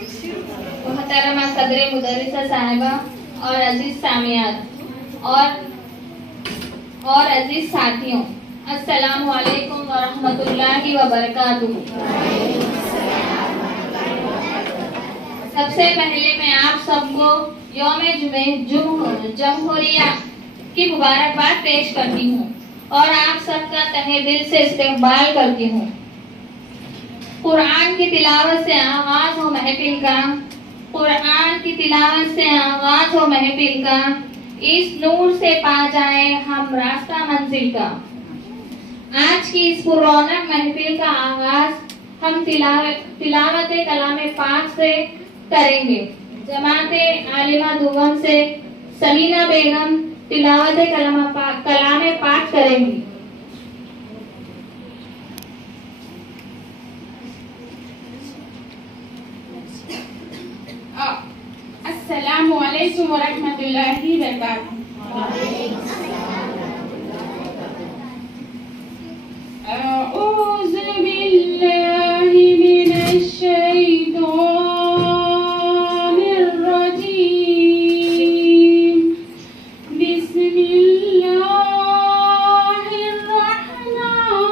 मोहतरमा सदरे मुदर्रिसा साहिबा और अजीज सामियात और अजीज साथियों, अस्सलामु अलैकुम व रहमतुल्लाहि व बरकातुहू। सबसे पहले मैं आप सबको यौम जमहूरिया की मुबारकबाद पेश करती हूँ और आप सबका तहे दिल से इस्तकबाल करती हूँ। कुरान की तिलावत से आगाज हो महफिल का, कुरान की तिलावत से आगाज हो महफिल का, इस नूर से पा जाए हम रास्ता मंजिल का। आज की इस पुरौनक महफिल का आगाज हम तिलावत कलामे पाक से करेंगे। जमाते आलिमा दुगम से समीना बेगम तिलावत कलामे पाक करेंगी। अस्सलामु अलैकुम व रहमतुल्लाहि व बरकातुहू। अऊज़ु बिल्लाहि मिनश शैतानिर रजीम। बिस्मिल्लाहिर रहमानिर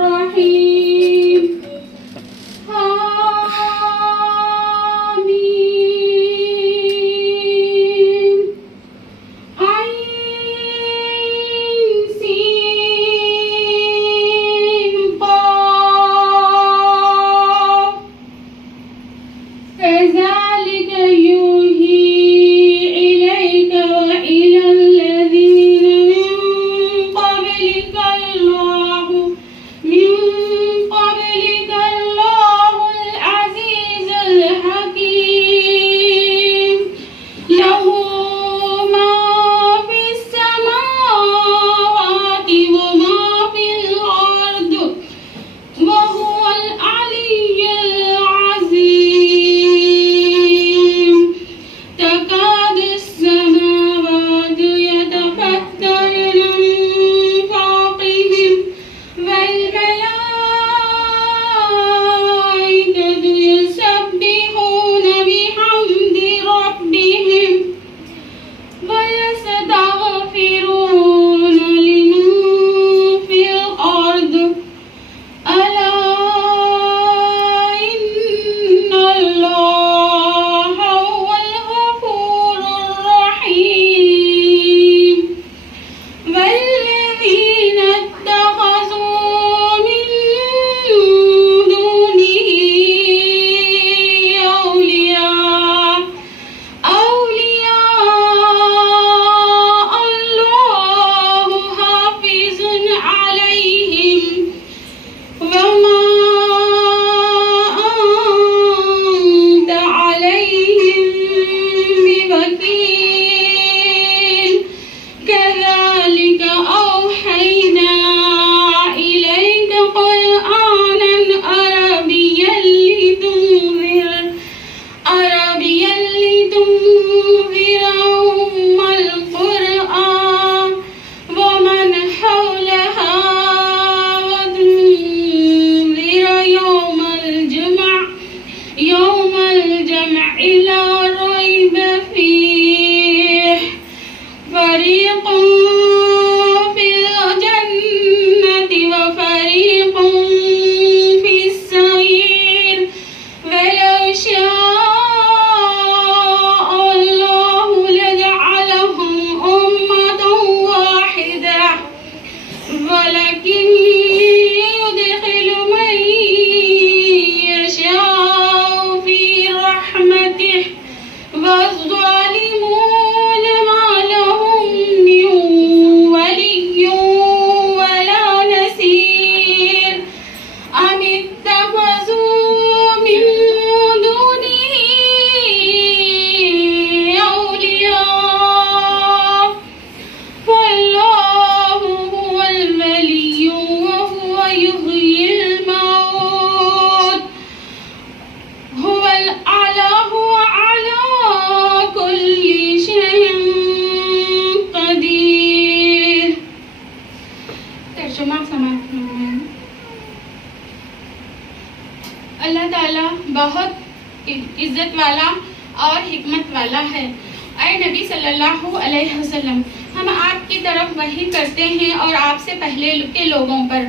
रहीम। अल्लाह ताला बहुत इज्जत वाला और हिकमत वाला है। ऐ नबी सल्लल्लाहु अलैहि वसल्लम, हम आपकी तरफ वही करते हैं और आपसे पहले के लोगों पर,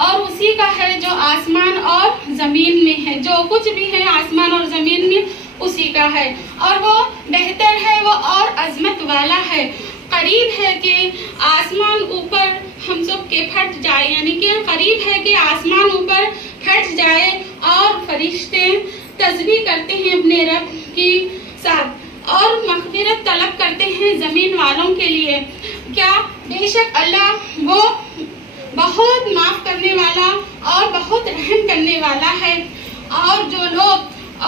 और उसी का है जो आसमान और ज़मीन में है। जो कुछ भी है आसमान और ज़मीन में उसी का है, और वो बेहतर है, वो और अजमत वाला है। करीब है कि आसमान ऊपर हम सब के फट जाए, यानी कि करीब है कि आसमान ऊपर फट जाए और फरिश्ते तस्बीह करते हैं अपने रब की साथ और मग़फ़िरत तलब करते हैं ज़मीन वालों के लिए। क्या बेशक अल्लाह वो बहुत माफ़ करने वाला और बहुत रहम करने वाला है। और जो लोग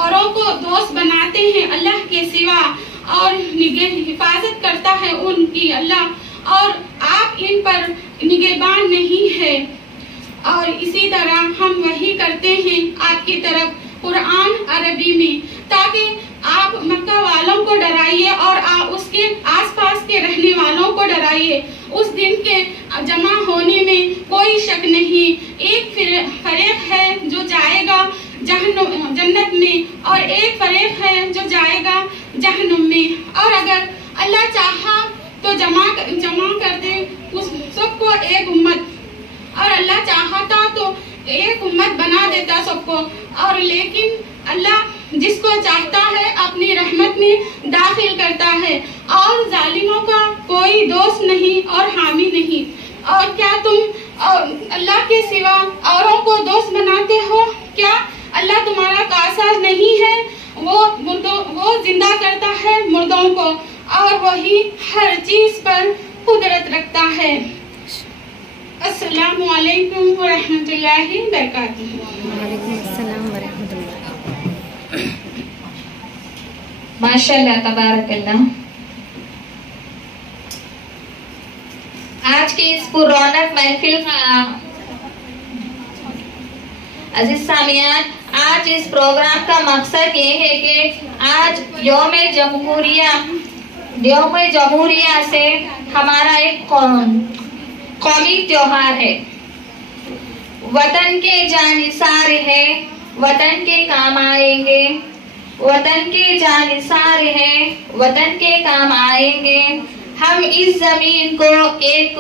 औरों को दोस्त बनाते हैं अल्लाह के सिवा और हिफाजत करता है उनकी अल्लाह, और आप इन पर निगहबान नहीं है। और इसी तरह हम वही करते हैं आपकी तरफ कुरान अरबी में, ताकि आप मक्का वालों को डराइए और आप उसके आसपास के रहने वालों को डराइए। उस दिन के जमा होने में कोई शक नहीं। एक फरीक है जो जाएगा जन्नत में और एक फरीक है जो जाएगा जहन्नुम में। और अगर अल्लाह चाहा तो जमा कर दे उस सबको एक उम्मत, और अल्लाह चाहता तो एक उम्मत बना देता सबको। और लेकिन अल्लाह जिसको चाहता है अपनी रहमत में दाखिल करता है, और जालिमों का कोई दोस्त नहीं और हामी नहीं। और क्या तुम अल्लाह के सिवा औरों को दोस्त बनाते हो? क्या अल्लाह तुम्हारा कारसाज नहीं है? वो जिंदा करता है मुर्दों को, और वही हर चीज पर कुदरत रखता है। अस्सलामु अलैकुम व रहमतुल्लाहि व बरकातुहू। वालेकुम अस्सलाम व रहमतुल्लाह। माशाल्लाह तबारकल्लाह। आज की इस पुरौनक महफिल का अजीज सामियान, आज इस प्रोग्राम का मकसद ये है कि आज यौम जमहूरिया से हमारा एक कौमी त्योहार है। वतन के जानिसार है, वतन के काम आएंगे। वतन के जानिसार है, वतन के काम आएंगे। हम इस जमीन को एक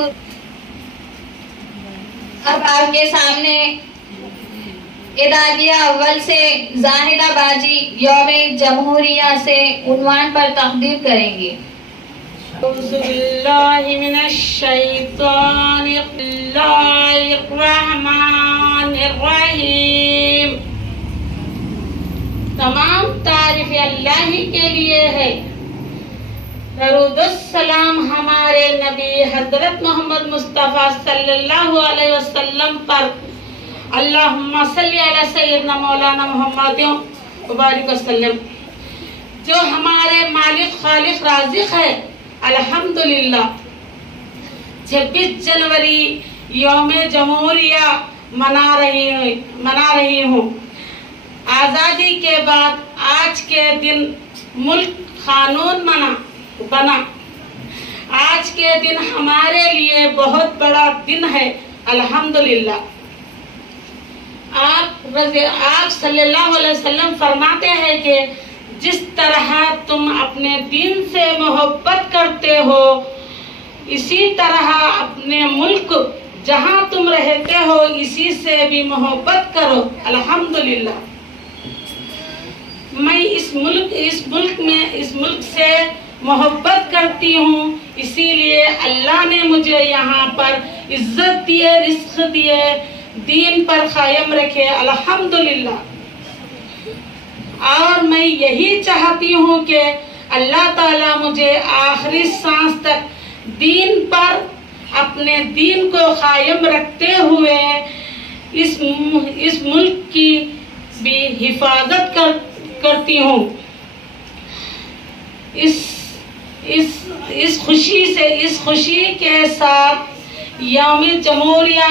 अब आपके सामने इदादिया अव्वल से जाहिदा बाजी यौम जमहूरिया से उन्वान पर तकदीम करेंगे। तमाम तारीफ अल्लाह ही के लिए है। दरूदुस्सलाम हमारे नबी हजरत मोहम्मद मुस्तफ़ा सल्लल्लाहु अलैहि वसल्लम पर। अल्लाहुम्मा सल्ली अला सय्यदना मौलाना मुहम्मद व बारिक वसल्लम। जो हमारे मालिक खालिक राज़िक है, अल्हम्दुलिल्लाह 26 जनवरी यौम जमहूरिया मना रही हूँ। आज़ादी के बाद आज के दिन मुल्क कानून बना। आज के दिन हमारे लिए बहुत बड़ा दिन है, अल्हम्दुलिल्लाह। आप सल्लल्लाहु अलैहि वसल्लम फरमाते हैं कि जिस तरह तुम अपने दीन से मोहब्बत करते हो, इसी तरह अपने मुल्क जहाँ तुम रहते हो इसी से भी मोहब्बत करो, अल्हम्दुलिल्लाह। मैं इस मुल्क से मोहब्बत करती हूँ, इसीलिए अल्लाह ने मुझे यहाँ पर इज्जत दिए, रिज़्क़ दिए, दीन पर कायम रखे, अल्हम्दुलिल्लाह। और मैं यही चाहती हूँ कि अल्लाह ताला मुझे आखिरी सांस तक दीन पर अपने दीन को कायम रखते हुए इस मुल्क की भी हिफाजत करती हूँ। इस खुशी के साथ यौम जमहूरिया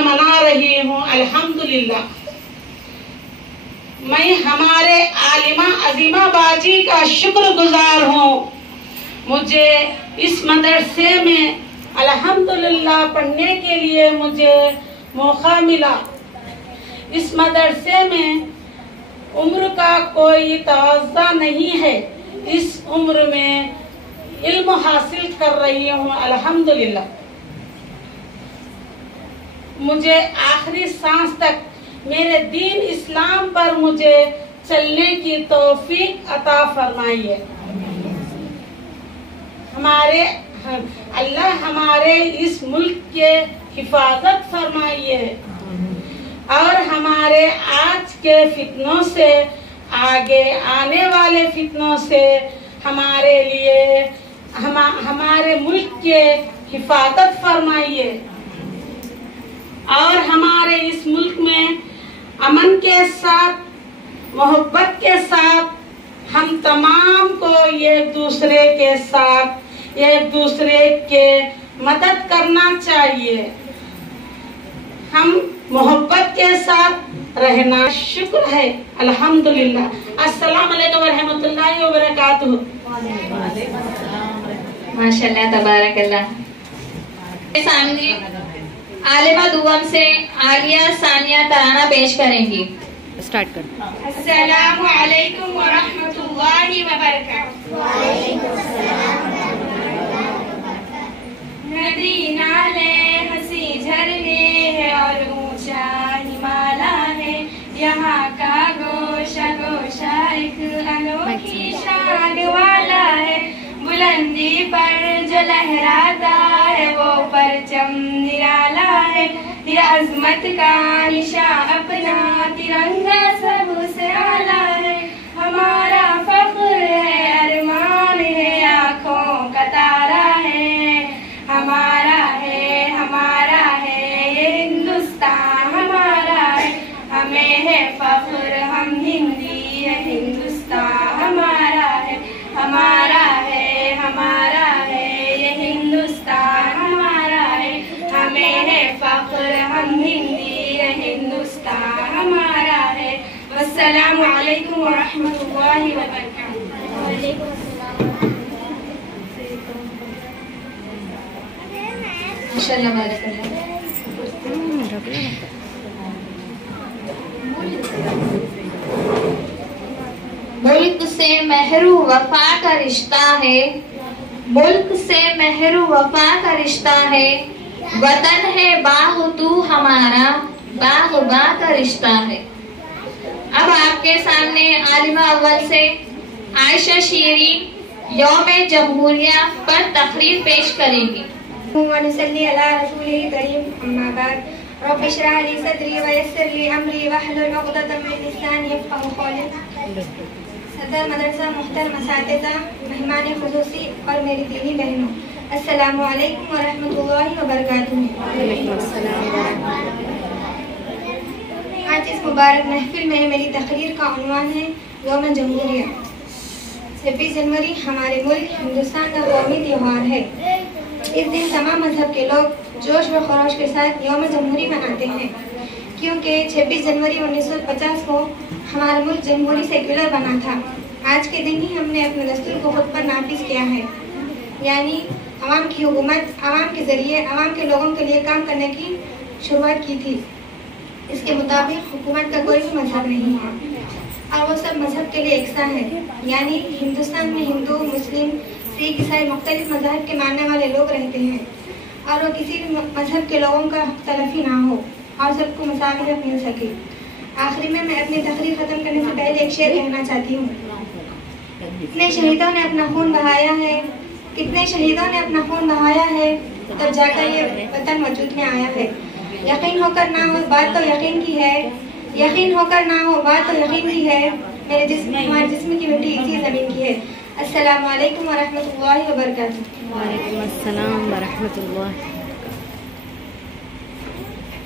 मना रही हूँ, अल्हम्दुलिल्लाह। मैं हमारे आलिमा अजीमा बाजी का शुक्रगुजार हूँ। मुझे इस मदरसे में अल्हम्दुलिल्लाह पढ़ने के लिए मुझे मौका मिला। इस मदरसे में उम्र का कोई तवज्जो नहीं है। इस उम्र में इल्म हासिल कर रही हूँ अल्हम्दुलिल्लाह। मुझे आखिरी सांस तक मेरे दीन इस्लाम पर मुझे चलने की तौफीक अता फरमाइए। अल्लाह हमारे इस मुल्क के हिफाजत फरमाइए और हमारे आज के फितनों से, आगे आने वाले फितनों से हमारे लिए, हमारे मुल्क के हिफाजत फरमाइए और हमारे इस मुल्क में अमन के साथ, मोहब्बत के साथ हम तमाम को एक दूसरे के साथ, एक दूसरे के मदद करना चाहिए। हम मोहब्बत के साथ रहना शुक्र है अल्हम्दुलिल्लाह। अस्सलाम वालेकुम व रहमतुल्लाहि व बरकातुहू। माशाल्लाह तबारकल्लाह। सामने आलिमा दुआम से आलिया सानिया तराना पेश करेंगी। स्टार्ट कर। अस्सलामु अलैकुम व रहमतुल्लाहि व बरकातुहू। नदी नाले हंसी झरने है और ऊंचा हिमालय है। यहाँ का गोशा गोशा एक अनोखी शान वाला है। बुलंदी पर जो लहराता है वो परचम निराला है। ये अजमत का निशान अपना तिरंगा सबसे आला है। हमारा फख्र है, अरमान है, आँखों का तारा है। हमारा है ये हिंदुस्तान हमारा है। हमें है फख्र, हम हिंदी है, हिंदुस्तान हमारा है। हमारा है ये हिंदुस्तान हमारा है। हमें है फख्र, हम हिंदी है, हिंदुस्तान हमारा है। वस्सलामु अलैकुम व रहमतुल्लाहि व बरकातुहू। माशाल्लाह बारकाल्लाह। मुल्क से मेहरू वफा का रिश्ता है, मुल्क से मेहरू वफा का रिश्ता है। वतन है बाग तू हमारा, बाग बा का रिश्ता है। अब आपके सामने आलिमा अव्वल से आयशा शीरी यौम जमहूरिया पर तकरीर पेश करेंगी। वनुसल्ली अला रसूलिल करीम, अम्मा बाद। रब्बि इश्रह ली सदरी व यस्सिर ली अमरी वहलुल उक़दतम मिन लिसानी यफ़क़हू क़ौली। सदर मदरसा, मुहतरम असातिज़ा, मेहमान खुसूसी और मेरी दीनी बहनों, अस्सलामु अलैकुम व रहमतुल्लाहि व बरकातुहू। आज इस मुबारक महफिल में मेरी तकरीर का उन्वान है यौम जमहूरिया। 26 जनवरी हमारे मुल्क हिंदुस्तान का कौमी त्योहार है। इस दिन तमाम मजहब के लोग जोश व खरोश के साथ यौम जमहूरी मनाते हैं, क्योंकि 26 जनवरी 1950 को हमारा मुल्क जमहूरी सेक्युलर बना था। आज के दिन ही हमने अपने दस्तूर को खुद पर नाफिज किया है, यानी अवाम की हुकूमत अवाम के जरिए अवाम के लोगों के लिए काम करने की शुरुआत की थी। इसके मुताबिक हुकूमत का कोई भी मजहब नहीं है और वो सब मजहब के लिए एकसा है, यानी हिंदुस्तान में हिंदू, मुस्लिम, सिख, ईसाई मुख्तलिफ मजहब के मानने वाले लोग रहते हैं और वो किसी भी मजहब के लोगों का तलफी ना हो और सबको मसावी हक मिल सके। आखिरी में मैं अपनी तकरीर खत्म करने से पहले एक शेर कहना चाहती हूँ। कितने शहीदों ने अपना खून बहाया है, कितने शहीदों ने अपना खून बहाया है, तब जाकर ये वतन वजूद में आया है। यकीन होकर ना हो बात तो यकीन की है, यकीन होकर ना हो बात तो यकीन की है। मेरे जिस्म, हमारे जिस्म की मिट्टी इसी ज़मीन की है। अस्सलामु अलैकुम व रहमतुल्लाहि व बरकातुहू। वालेकुम अस्सलाम व रहमतुल्लाह।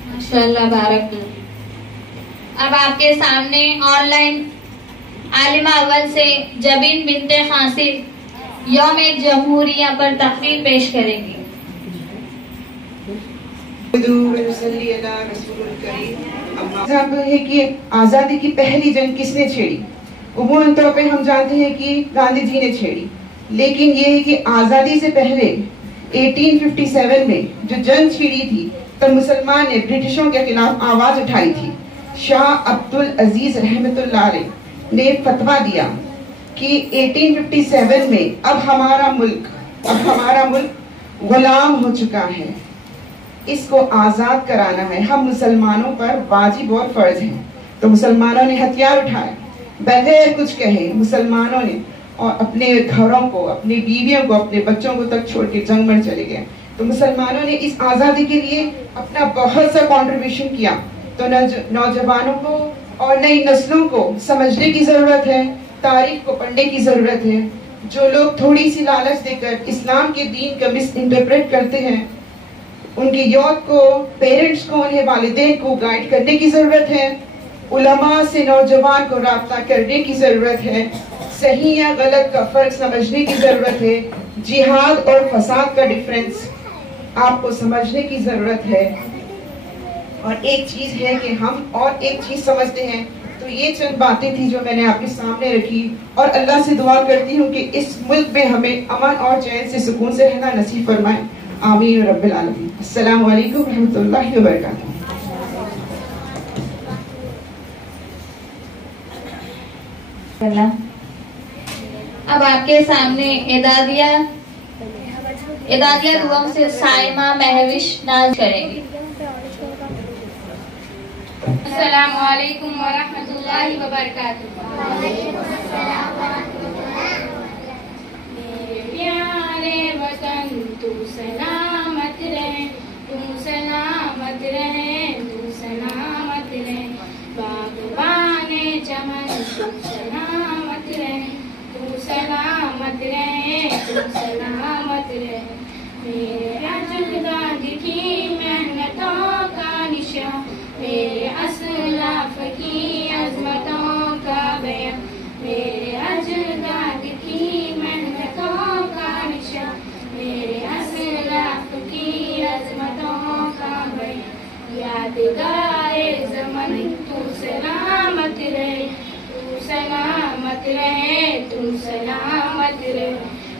माशाल्लाह बारक। अब आपके सामने ऑनलाइन आलिमा अव्वल से जबीन बिनते खासिर यौम जमहूरिया पर तकरीर पेश करेंगी। जब है कि आजादी की पहली जंग किसने छेड़ी? उमूमन तौर पे हम जानते हैं कि गांधी जी ने छेड़ी, लेकिन ये है कि आजादी से पहले 1857 में जो जंग छिड़ी थी तब मुसलमान ने ब्रिटिशों के खिलाफ आवाज उठाई थी। शाह अब्दुल अजीज रहमतुल्लाह अलैह ने फतवा दिया कि 1857 में अब हमारा मुल्क गुलाम हो चुका है, इसको आजाद कराना है, हम मुसलमानों पर वाजिब और फर्ज है। तो मुसलमानों ने हथियार उठाए, बगैर कुछ कहे मुसलमानों ने और अपने घरों को, अपनी बीवियों को, अपने बच्चों को तक छोड़ के जंग में चले गए। तो मुसलमानों ने इस आज़ादी के लिए अपना बहुत सा कंट्रीब्यूशन किया। तो नौजवानों को और नई नस्लों को समझने की जरूरत है, तारीख को पढ़ने की जरूरत है। जो लोग थोड़ी सी लालच देकर इस्लाम के दीन का मिस इंटरप्रेट करते हैं, उनके यूथ को, पेरेंट्स को, उन्हें वालिदैन को गाइड करने की जरूरत है। उलमा से नौजवान को राब्ता करने की जरूरत है। सही या गलत का फर्क समझने की जरूरत है। जिहाद और फसाद का डिफरेंस आपको समझने की जरूरत है। और एक चीज है कि हम और एक चीज समझते हैं। तो ये चंद बातें थी जो मैंने आपके सामने रखी, और अल्लाह से दुआ करती हूँ कि इस मुल्क में हमें अमन और चैन से, सुकून से रहना नसीब फरमाए। आमीन रब्बिल आलमीन। अस्सलाम वालेकुम रहमतुल्लाहि व बरकातुहू। अब आपके सामने इदादिया दुआ से साइमा महविश नाज करेंगे। अस्सलामु अलैकुम व रहमतुल्लाहि व बरकातुहू। मेरे प्यारे वतन तू सलामत रहे, तू सलामत रहे, तू सलामत रहे। बागबाने चमन तू सलामत रहे, तू सलामत रहे, तू सलामत रहे। मेरे अजदाद की मेहनतों का निशान, मेरे असलाफ की अज़मतों का बयान, मेरे अजदाद की मेहनतों का निशान, मेरे असलाफ की अज़मतों का बयान। यादगारे ज़मन तू सलामत रहे, तू सलामत रहे, तू सलामत रहे।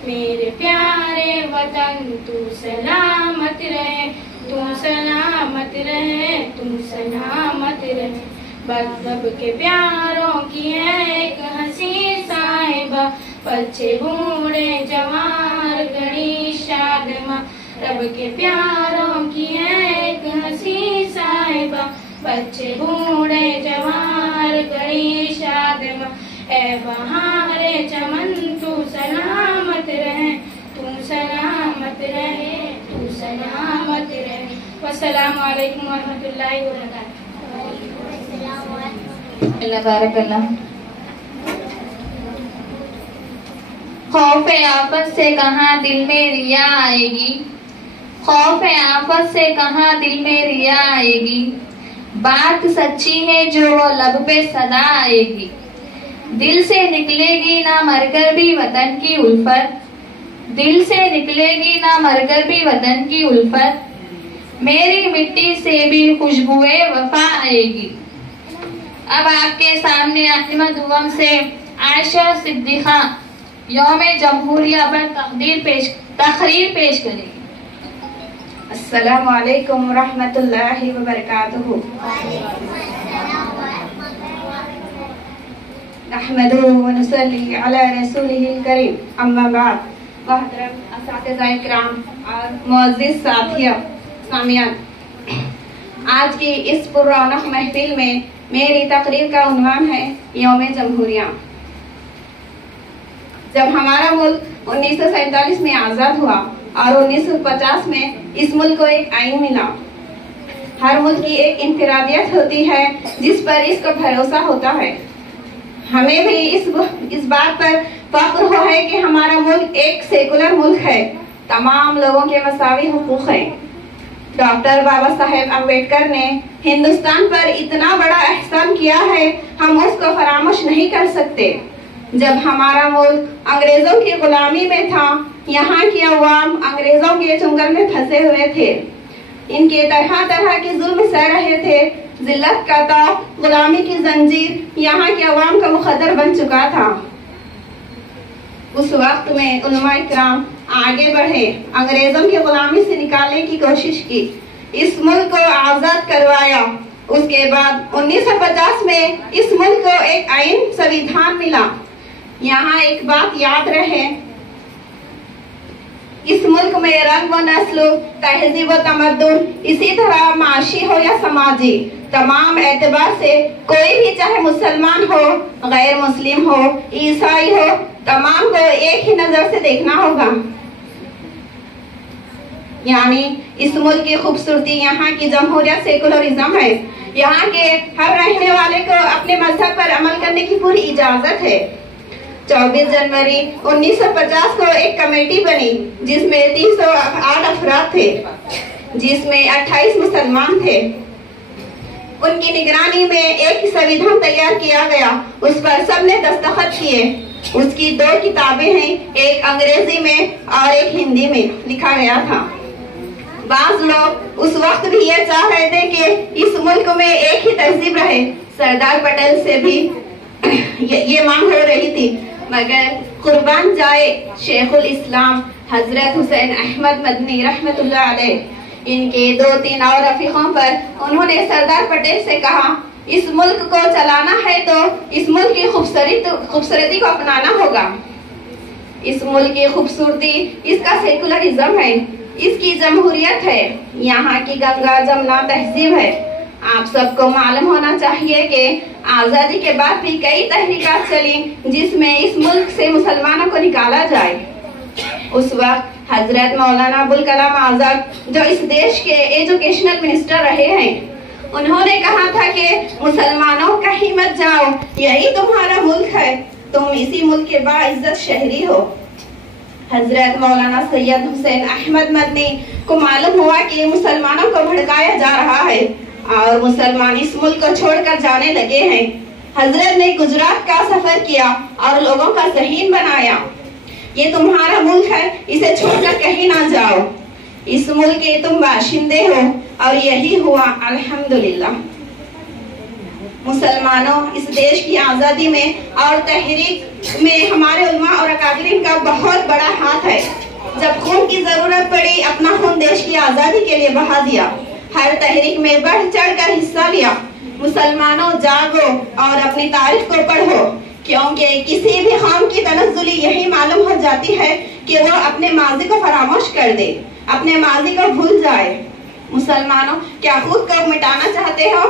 मेरे प्यारे वतन तू सलामत रहे, तू सलामत रहे, तू सलामत रहे। बदलब के प्यारों की है एक हंसी साहिबा, बच्चे बूढ़े जवान गणी शादमा। रब के प्यारों की है एक हंसी साहिबा, बच्चे बूढ़े जवान गणी शादमा। ए बहारे चमन तू सलामत रहे, तू सलामत रहे, तू सलामत रहे। वस्सलामु अलैकुम व रहमतुल्लाहि व बरकातुहू। खौफ आफत से कहाँ दिल में रिया आएगी, खौफ आफत से कहाँ दिल में रिया आएगी। बात सच्ची है जो वो लब पे सदा आएगी, दिल से निकलेगी ना मरकर भी वतन की उल्फत, दिल से निकलेगी ना मरकर भी वतन की उल्फत। मेरी मिट्टी से भी खुशबुए वफा आएगी। अब आपके सामने आतिमा दुआम से आयशा सिद्दीक़ा यौम जमहूरिया पर तकरीर पेश करेगी। अस्सलामु अलैकुम रहमतुल्लाहि व बरकातुहू। नहमदुहु व नुसल्ली अला रसूलिहिल करीम, अम्मा बाद। मुहतरम असातिज़ाए किराम और मुअज़्ज़िज़ साथिया सामियान, आज की इस पुररौनक महफिल में मेरी तकरीर का उन्वान है यौम जमहूरिया। जब हमारा मुल्क 1947 में आज़ाद हुआ और 1950 में इस मुल्क को एक आइन मिला। हर मुल्क की एक इंफरादियत होती है जिस पर इसका भरोसा होता है। हमें भी इस बात पर फख्र हो है कि हमारा मुल्क एक सेकुलर मुल्क है, तमाम लोगों के मसावी हुकूक हैं। डॉक्टर बाबा साहेब अम्बेडकर ने हिंदुस्तान पर इतना बड़ा एहसान किया है, हम उसको फरामोश नहीं कर सकते। जब हमारा मुल्क अंग्रेजों की गुलामी में था, यहाँ की अवाम अंग्रेजों के चंगुल में फंसे हुए थे। इनके तरह तरह के जुल्म सह रहे थे। जिल्लत का ताव, गुलामी की जंजीर यहाँ के अवाम का मुकद्दर बन चुका था। उस वक्त में उलमा इकराम आगे बढ़े, अंग्रेजों की गुलामी से निकालने की कोशिश की, इस मुल्क को आजाद करवाया। उसके बाद 1950 में इस मुल्क को एक आईन संविधान मिला। यहाँ एक बात याद रहे, इस मुल्क में रंग व नस्ल, तहजीब व तमद्दुन, इसी तरह माशी हो या समाजी, तमाम एतबार से कोई भी चाहे मुसलमान हो, गैर मुस्लिम हो, ईसाई हो, तमाम को एक ही नजर से देखना होगा। यानी इस मुल्क की खूबसूरती यहाँ की जमहूरियत सेकुलरिज्म है। यहाँ के हर रहने वाले को अपने मजहब पर अमल करने की पूरी इजाजत है। 24 जनवरी 1950 को एक कमेटी बनी जिसमें 308 अफराद थे, जिसमें 28 मुसलमान थे। उनकी निगरानी में एक संविधान तैयार किया गया, उस पर सबने दस्तखत किए। उसकी 2 किताबें हैं, एक अंग्रेजी में और एक हिंदी में लिखा गया था। बाज लोग उस वक्त भी ये चाह रहे थे कि इस मुल्क में एक ही तहजीब रहे। सरदार पटेल से भी ये मांग हो रही थी, मगर कुर्बान जाए शेखुल इस्लाम हजरत हुसैन अहमद मदनी रहमतुल्लाह अलैह, इनके 2-3 और रफीकों पर उन्होंने सरदार पटेल से कहा, इस मुल्क को चलाना है तो इस मुल्क की खूबसूरती को अपनाना होगा। इस मुल्क की खूबसूरती इसका सेकुलरिज्म है, इसकी जमहूरियत है, यहाँ की गंगा जमुना तहजीब है। आप सबको मालूम होना चाहिए कि आजादी के बाद भी कई तहरीकात चली जिसमें इस मुल्क से मुसलमानों को निकाला जाए। उस वक्त हजरत मौलाना अबुल कलाम आजाद, जो इस देश के एजुकेशनल मिनिस्टर रहे हैं, उन्होंने कहा था कि मुसलमानों कहीं मत जाओ, यही तुम्हारा मुल्क है, तुम इसी मुल्क के बाइज्जत शहरी हो। हजरत मौलाना सैयद हुसैन अहमद मदनी को मालूम हुआ कि मुसलमानों को भड़काया जा रहा है और मुसलमान इस मुल्क को छोड़कर जाने लगे हैं। हजरत ने गुजरात का सफर किया और लोगों का ज़हीन बनाया, ये तुम्हारा मुल्क है, इसे छोड़कर कहीं ना जाओ, इस मुल्क के तुम बाशिंदे हो। और यही हुआ अल्हम्दुलिल्लाह। मुसलमानों, इस देश की आजादी में और तहरीक में हमारे उलमा और अकाबिरीन का बहुत बड़ा हाथ है। जब खून की जरूरत पड़ी, अपना खून देश की आजादी के लिए बहा दिया, हर तहरीक में बढ़ चढ़ कर हिस्सा लिया। मुसलमानों, जागो और अपनी तारीख को पढ़ो, क्योंकि किसी भी कौम की तनज़्ज़ुली यही मालूम हो जाती है कि वो अपने माजी को फरामोश कर दे, अपने माजी को भूल जाए। मुसलमानों, क्या खुद को मिटाना चाहते हो?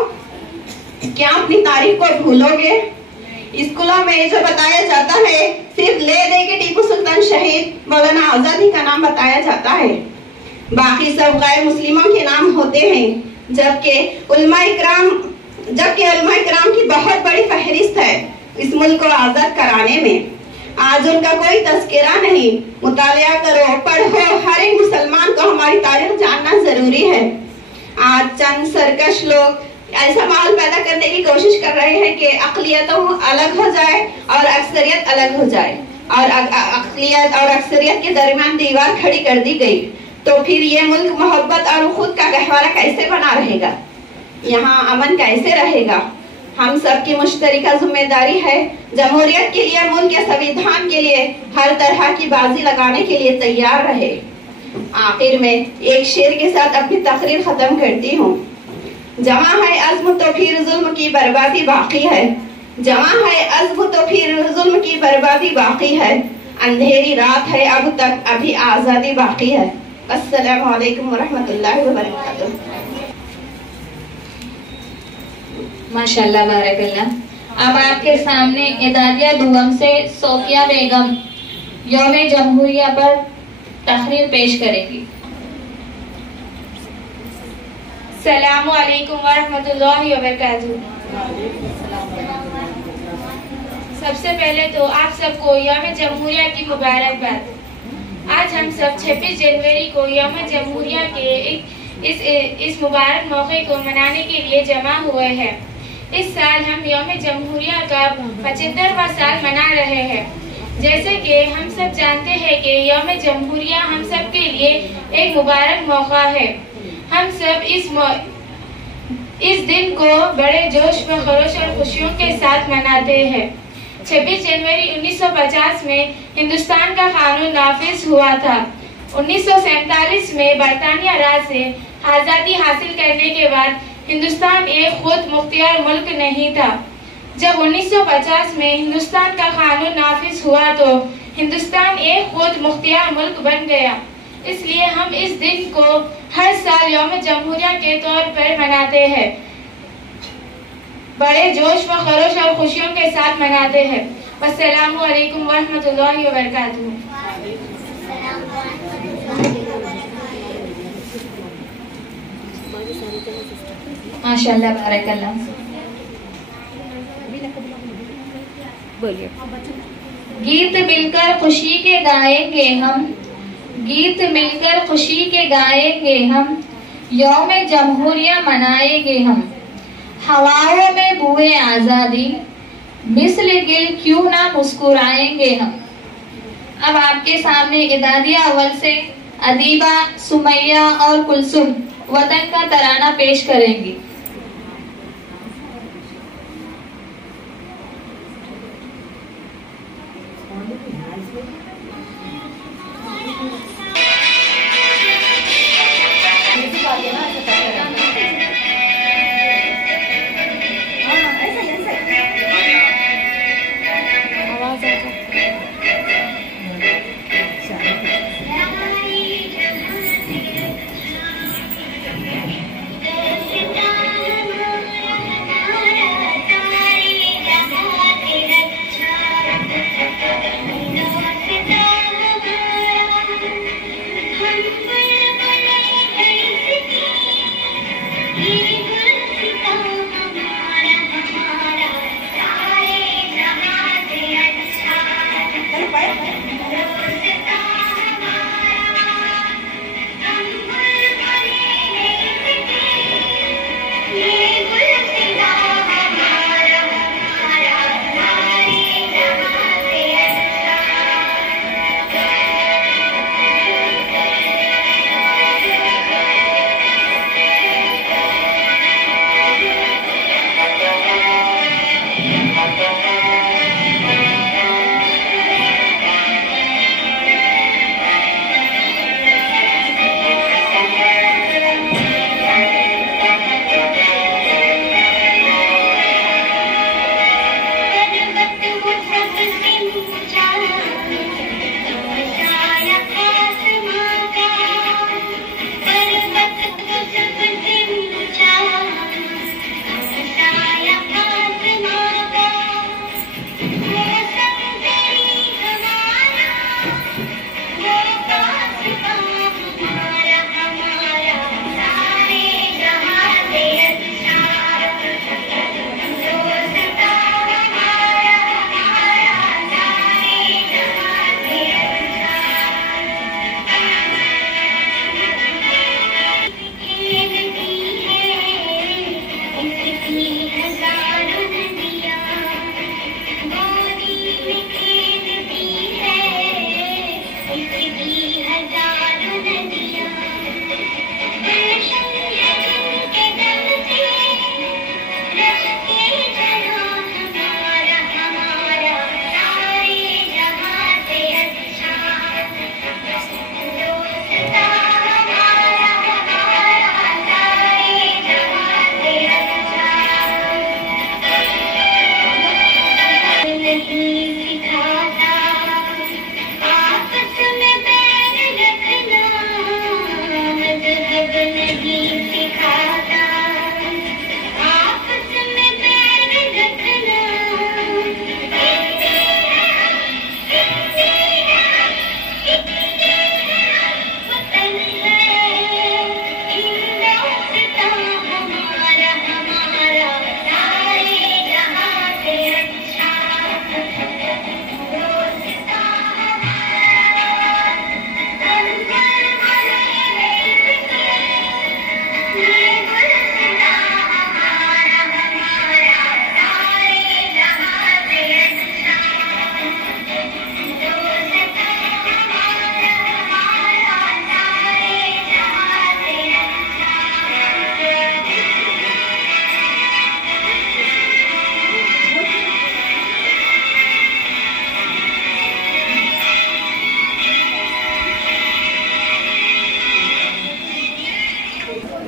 क्या अपनी तारीख को भूलोगे? स्कूलों में जो बताया जाता है, सिर्फ ले दे के टीपू सुल्तान शहीद मौलाना आजादी का नाम बताया जाता है, बाकी सब गैर मुस्लिमों के नाम होते हैं। जबकि उलमा इकराम की बहुत बड़ी फहरिस्त है इस मुल्क को आजाद कराने में। आज उनका कोई तस्करा नहीं। मुतालिया करो, पढ़ो, हर एक मुसलमान को हमारी तारीख जानना जरूरी है। आज चंद सरकश लोग ऐसा माहौल पैदा करने की कोशिश कर रहे हैं कि अक़लियतों अलग हो जाए और अक्सरियत अलग हो जाए, और अक़लियत और अक्सरियत के दरमियान दीवार खड़ी कर दी गई, तो फिर ये मुल्क मोहब्बत और खुद का गहवारा कैसे बना रहेगा? यहाँ अमन कैसे रहेगा? हम सब की मुश्तरका जिम्मेदारी है जमहूरियत के लिए, मुल्क के संविधान के लिए हर तरह की बाजी लगाने के लिए तैयार रहे। आखिर में एक शेर के साथ अपनी तकरीर खत्म करती हूँ। जमा है अज़्म तो फिर जुल्म की बर्बादी बाकी है, जमा है अज़्म तो फिर जुल्म की बर्बादी बाकी है, अंधेरी रात है अब तक अभी आज़ादी बाकी है। अस्सलामु अलैकुम वरहमतुल्लाहि वबरकातुहू। माशाल्लाह बारकल्लाह। अब आपके सामने इदादिया दुगम से सोफिया बेगम यौम जमहूरिया पर तकरीर पेश करेगी। सलामु अलैकुम वरहमतुल्लाहि वबरकातुहू। सबसे पहले तो आप सबको यौम जमहूरिया की मुबारकबाद। आज हम सब 26 जनवरी को यौम जमहूरिया के इस मुबारक मौके को मनाने के लिए जमा हुए हैं। इस साल हम यौम जमहूरिया का 75वां साल मना रहे हैं। जैसे कि हम सब जानते हैं कि यौम जमहूरिया हम सब के लिए एक मुबारक मौका है। हम सब इस दिन को बड़े जोश व खरोश और खुशियों के साथ मनाते हैं। 26 जनवरी 1950 में हिंदुस्तान का कानून नाफिज हुआ था। 1947 में बरतानिया राज से आज़ादी हासिल करने के बाद हिंदुस्तान एक खुद मुख्तियार मुल्क नहीं था। जब 1950 में हिंदुस्तान का कानून नाफिज हुआ तो हिंदुस्तान एक खुद मुख्तियार मुल्क बन गया। इसलिए हम इस दिन को हर साल यौम जमहूरिया के तौर पर मनाते हैं। बड़े जोश व खरोश और खुशियों के साथ मनाते हैं। अस्सलामु अलैकुम व रहमतुल्लाहि व बरकातुहू। माशाल्लाह बारकल्लाह। बोलिए। गीत मिलकर खुशी के गाएंगे हम, गीत मिलकर खुशी के गाएंगे हम, यौम जमहूरिया मनाएंगे हम। हवाओं में बूए आजादी, मिस्ल गिल क्यों ना मुस्कुराएंगे हम। अब आपके सामने इदादिया अव्वल से अदीबा, सुमैया और कुलसुम वतन का तराना पेश करेंगी।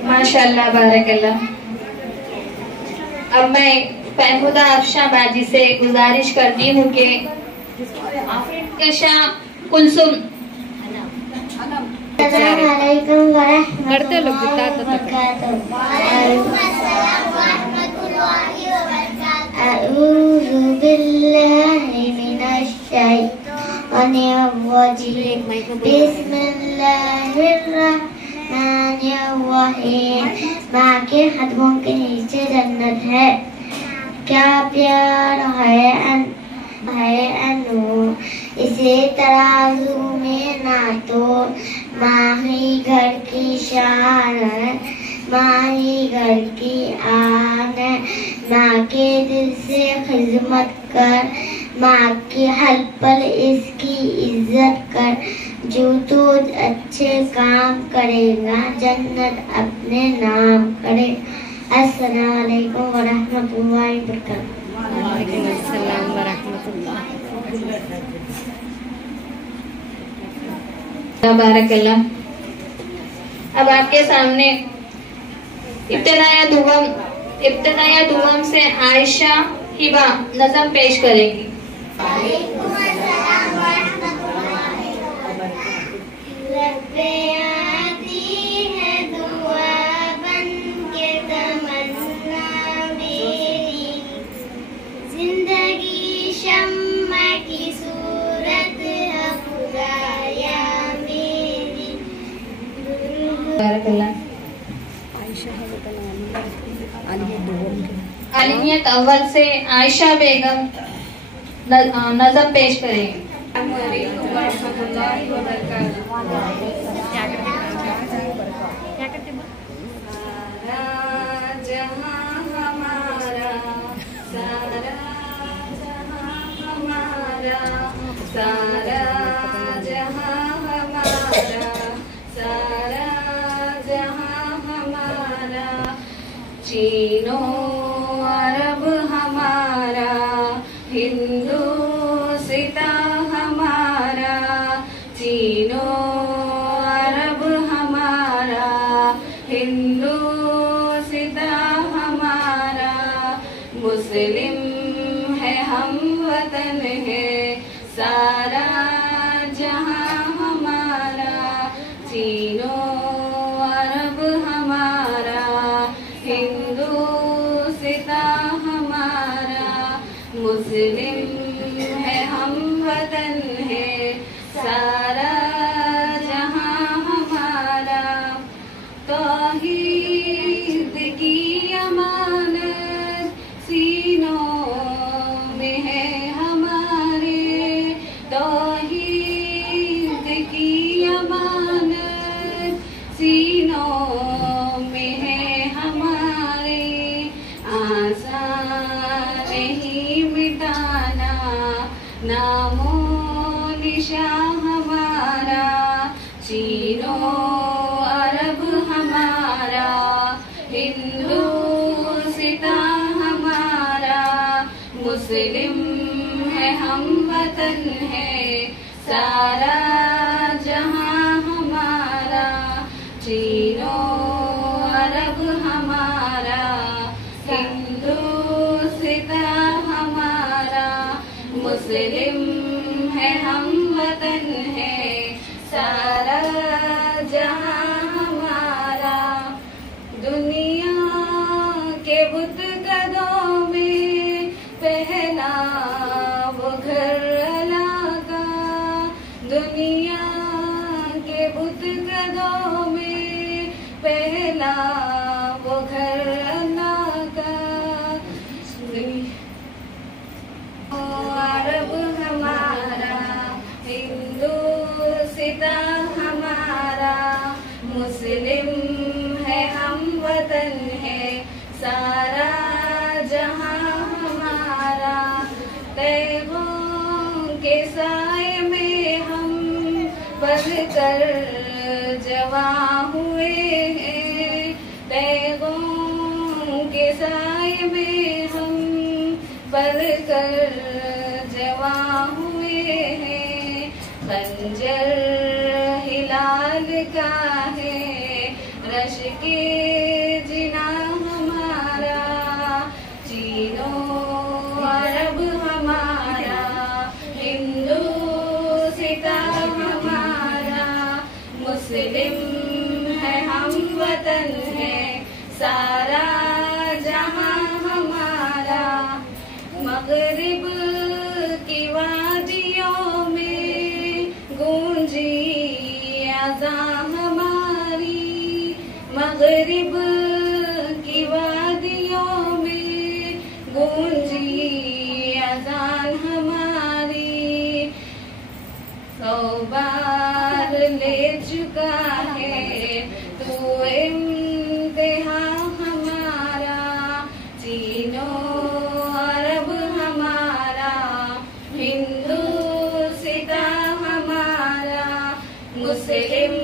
माशाल्लाह बारकल्लाह। अब मैं फहमुदा अफशा बाजी से गुजारिश करती हूँ कि कुलसुम करते लोग माँ के कदमों के नीचे जन्नत है, क्या प्यार है अनू इसे तराजू में ना तो, माँ ही घर की शान है, माँ ही घर की आन है। माँ के दिल से खिदमत कर, माँ के हल पर इसकी इज्जत कर, जो तू अच्छे काम करेगा जन्नत अपने नाम करे। अस्सलाम वालेकुम व रहमतुल्लाहि व बरकातहू। वालेकुम अस्सलाम व रहमतुल्लाह। बारकल्लाह। अब आपके सामने इब्तिदाया दुआम से आयशा हिबा नज़म पेश करेंगी। जिंदगी शम्मा की सूरत है खुदाया मेरी। आलिमियत अव्वल से आयशा बेगम नज़म पेश करेंगी। सारा जहां हमारा, चीनो अरब हमारा, हिंदू सिता हमारा, चीनो अरब हमारा, हिंदू सिता हमारा, मुस्लिम है हम वतन है सारा जहां हमारा, चीनो अरब हमारा, हिंदू सिता हमारा, मुस्लिम है हम वतन है सारा जहां हमारा, तौहीद की अमानत सीनों में है हमारे, तौहीद की अमानत सीनों में है हमारे, आसान नहीं मिटाना नामो निशा हमारा, चीनो अरब हमारा, हिंदू सिता हमारा, मुस्लिम है हम वतन है सारा जहां हमारा, चीनो अरब हमारा, हिंदू सिता हमारा, मुस्लिम है हम वतन है सारा जहां हमारा, दुनिया के बुत कदों में पहला वो घर अल्लाह का, दुनिया के बुत कदों में पहला वो घर अल्लाह का, अरब हमारा, हिंदू सिता हमारा, मुस्लिम है हम वतन है सारा जहां हमारा, तैबों के साए में हम बढ़कर जवां हुए हैं, तैबों के साए में हम बढ़कर जवां हुए हैं, खंजर हिलाल का है रश के जिना हमारा, मुस्लिम है हम वतन है सारा जहां हमारा। मगरिब की वादियों में गूंजी अज़ां हमारी। मगरिब की वादियों में गूंजी अज़ान हमारी। 100 बार ले चुका है तू इम्तिहा हमारा। तीनों अरब हमारा हिंदू सिता हमारा। मुस्लिम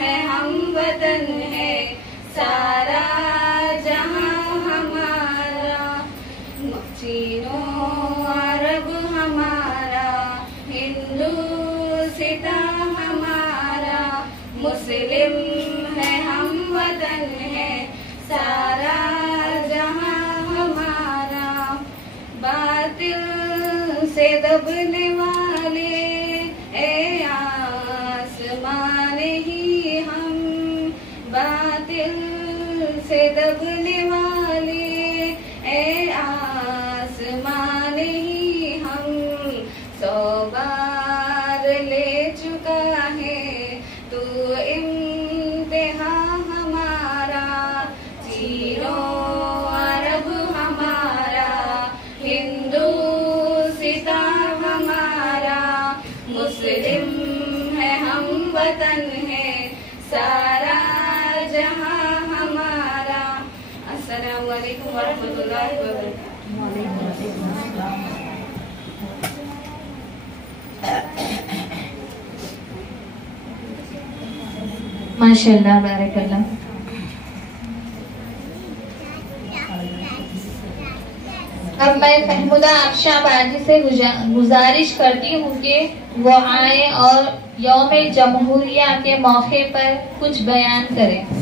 है हम वतन है सारा जहां हमारा। तीनों अरब हमारा हिंदू सिता हमारा। मुस्लिम है हम वतन है सारा जहां हमारा। बातिल से दबने वाले ए आसमान ही हम। बातिल से दबने वाले ए आसमान ही हम। 100 बार ले चुका है तू इम्तिहा हमारा। तीनों अरब हमारा हिंदू सिता हमारा। मुस्लिम है हम वतन है सारा जहां हमारा। अस्सलामु अलैकुम वरहमतुल्लाहि वबरकातुहू। माशाल्लाह बारकल्लाह। अब मैं महमूदा अफशा बाजी से गुजारिश करती हूँ कि वो आए और यौम जमहूरिया के मौके पर कुछ बयान करें।